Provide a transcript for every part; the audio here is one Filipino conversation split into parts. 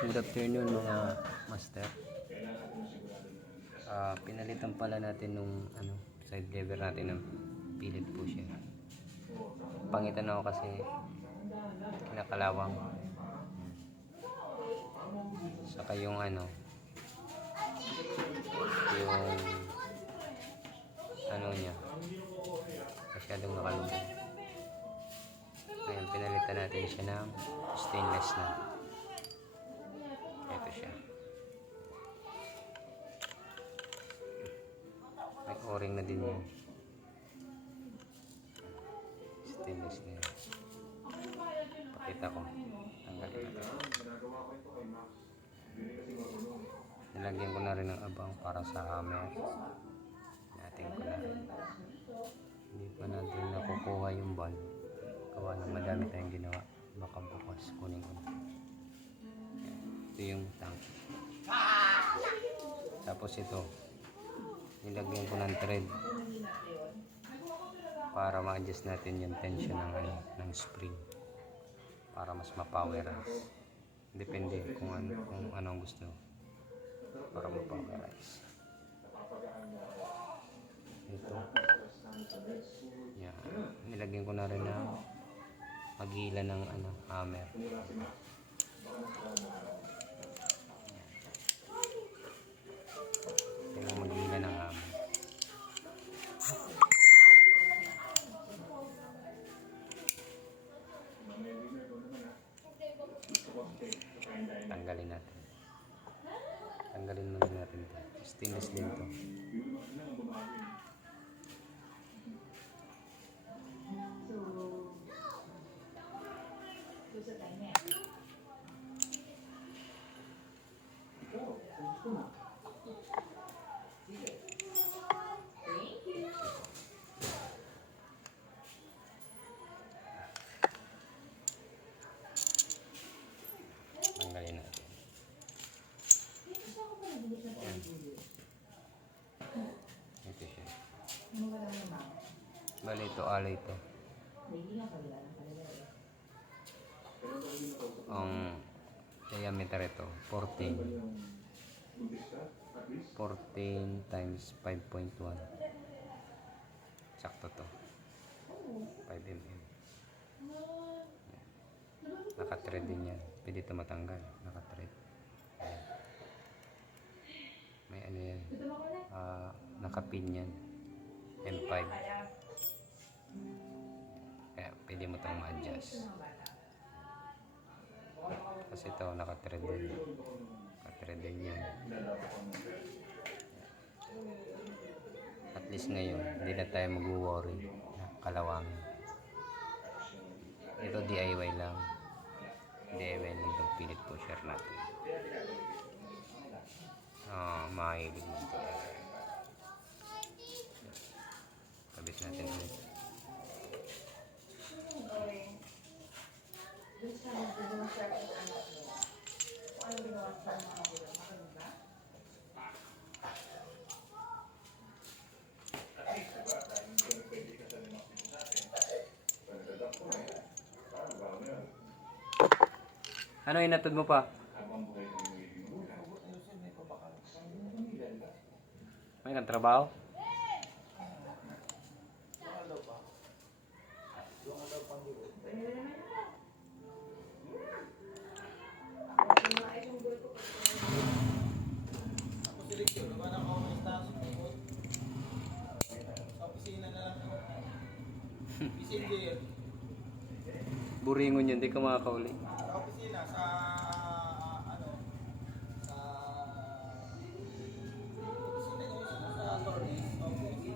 Good afternoon mga master. Pinalitan pala natin nung side lever natin ng pilit po siya. Pangitan ako kasi kinakalawang. Saka yung niya masyadong nakalubog. Ngayon pinalitan natin siya ng stainless na. Ito siya. May o-ring na din yun. Stainless na yun. Pakita ko. Tanggalin natin. Nilagyan ko na rin ng abang para sa hammer. Natin ko na rin. Hindi pa natin nakukuha yung valve. Gawa ng madami tayong ginawa. Baka bukas kunin ko. Ito yung tank. Tapos ito. Nilagyan ko ng thread para ma-adjust natin yung tension ng spring para mas ma-powerize. Depende kung anong gusto para ma-powerize. Ito. Yan. Nilagyan ko na rin ng magila ng hammer. Yan ang magila ng hammer. Tanggalin natin. Tanggalin muna natin ito. Stainless din ito. Tanggalin natin. Ito siya. Bali ito, alay ito. Ang diameter ito, 14 times 5.1. Sakto to. 5 mm. Naka-thread din yan. Pwede ito matanggal. Naka-thread. May yan. Naka-pin yan. M5. Kaya pwede mo itong ma-adjust. Kasi ito naka-thread din. Naka-thread din yan. At least ngayon, hindi na tayo mag-worry na kalawangin. Ito DIY lang. DIY lang itong pilit pusher natin. Mahilig mo ito. Kabit natin ulit. Ano inatod mo pa? May kang trabaho? Buringon yun, di ka makakauli. Sa opisina, sa attorneys office.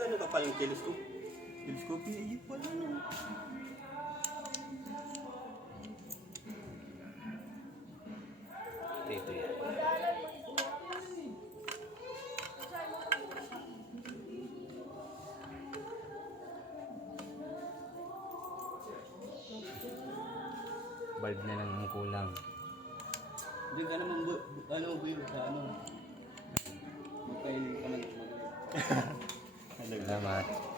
Ano ka palang telescope? Telescope niya, wala na. Ito yan. Bulb na lang ang kulang. Hindi ka naman, Will, sa ano. Magkain ka man. Salamat.